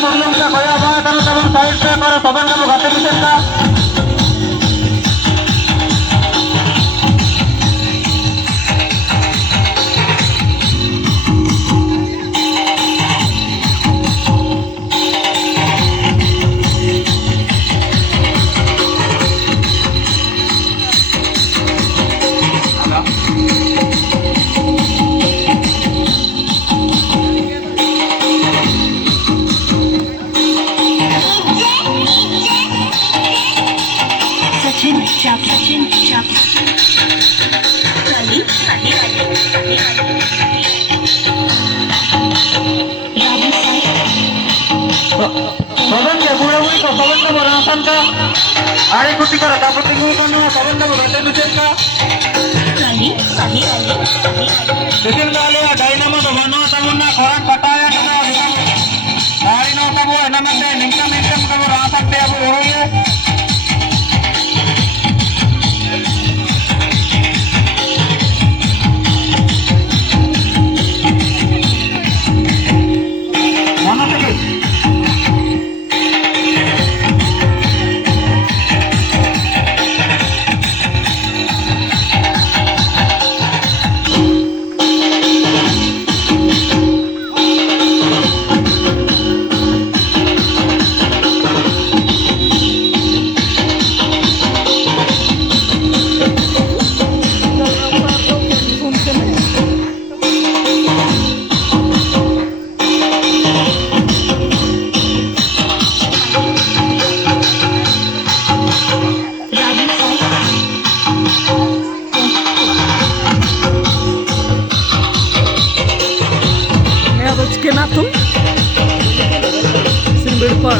Problem का कोई आवाज करो तब साइड पे करो तब हम घाटे पीछे का आड़ी कुटी करा तापर टिंगू करना सबन ना घाटे पीछे का लेकिन काले डायनामो दबानो तमुन्ना खोराक पटाया ना गाड़ी नो तब वो है ना मत निकम कब रहा सकते अब हो रही है Kenapa? Sin berpa.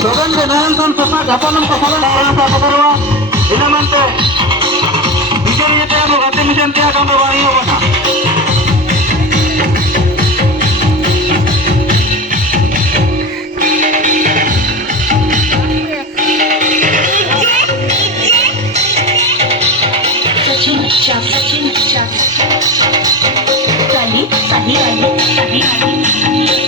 Sogan benaran kan papa japanam pasaran apa perwa ini mante bicara itu aku kata macam tiada kamu bari apa Sachin, Kali, Sahi,